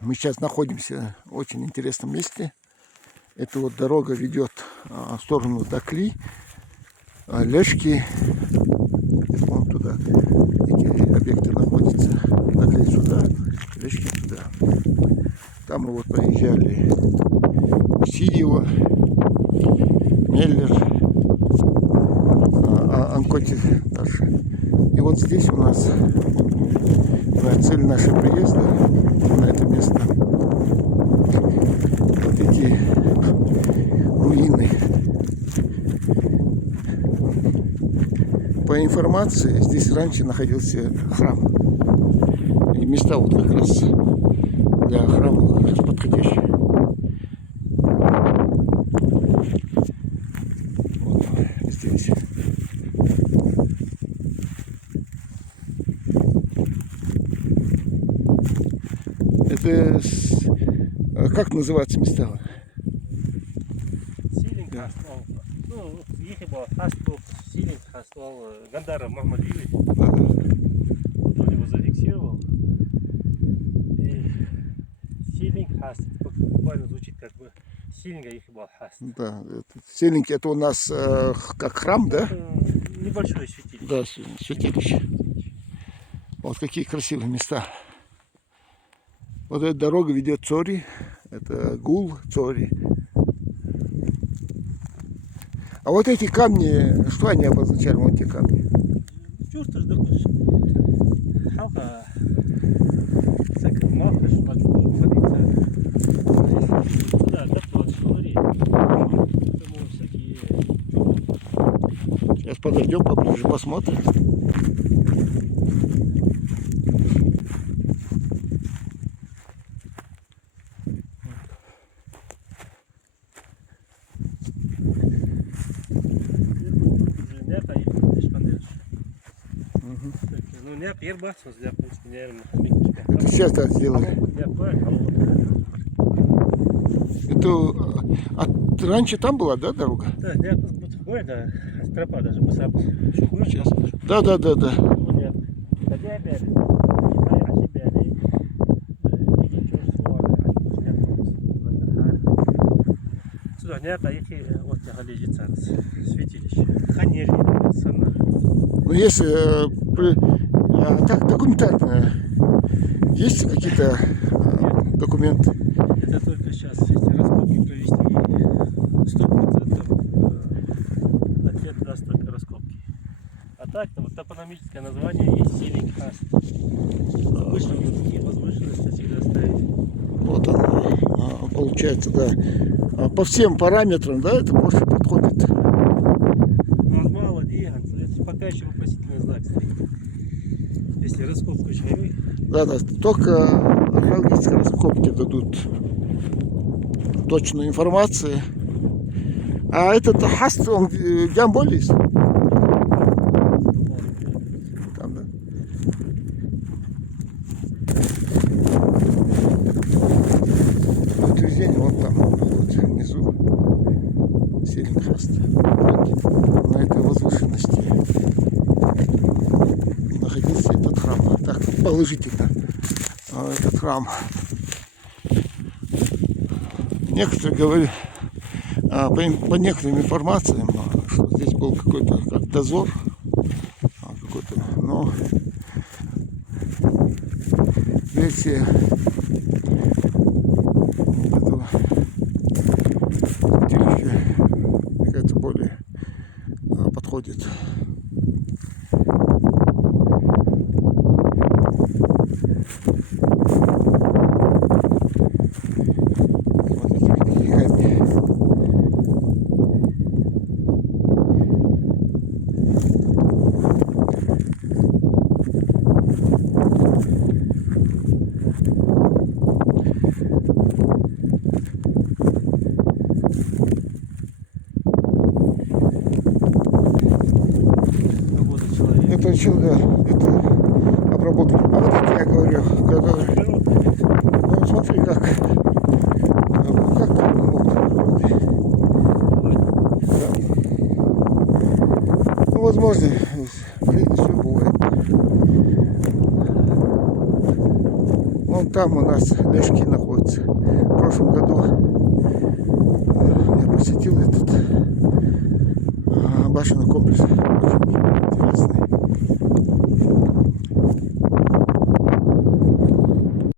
Мы сейчас находимся в очень интересном месте. Эта вот дорога ведет в сторону Дакли, Лешки. Вон туда эти объекты находятся. Дакли сюда, Лешки туда. Там мы вот проезжали Усиево, Меллер, Анкоти дальше. И вот здесь у нас цель нашего приезда на это место. Вот эти руины. По информации, здесь раньше находился храм. И места вот как раз для храма подходящие. Вот здесь. Это как называются места? Силинг Хастол. Ну, Ехиба Хастол, Силинг Хастол, Гандара Махмадиевич. Вот он его зафиксировал. И Силинг Хаст. Буквально звучит как бы Силинга Ехиба Хаст. Да, Селинки это у нас как храм, да? Небольшое святилище. Да, святилище. Вот какие красивые места. Вот эта дорога ведет Цори. Это Гул Цори. А вот эти камни, что они обозначали, вот эти камни? Чувствуешь, да, халка, всякая марка, что начал находиться. Да, так вот, шнури. Поэтому всякие... Сейчас подождем поближе, посмотрим. Ну, не первый, для принципе, наверное. Это сейчас так сделали. Это раньше там была, да, дорога? Да, я это стропа даже посапал. Сейчас. Да. Сюда не поехали, вот я лежит зараз святилище. Ханери, сана. Ну, если так документально, есть какие-то документы? Это только сейчас эти раскопки провести. 100% ответ даст только раскопки. А так-то вот топономическое название есть Силинг Хаст. Обычно вот такие возвышенности всегда ставить. Вот оно, получается, да. По всем параметрам, да, это больше подходит. Ну, мало двигаться, это пока еще вопросительный знак стоит. Если раскопку человек. Да, только археологические раскопки дадут точную информацию. А этот Хаст, он где он более? Там, да. Утверждение вон там, вот, внизу. Селинг Хаст. На этой возвышенности находился этот храм. Так, положительно. Этот храм. Некоторые говорят, по некоторым информациям, что здесь был какой-то как дозор, какой-то, но версия этого святилища какая-то более подходит. Это что, да, это обработка. А вот это я говорю, который, ну смотри, как там могут обработать. Да. Ну, возможно, в жизни все бывает. Ну, Вон там у нас лешки находятся. В прошлом году я посетил этот башенный комплекс. Очень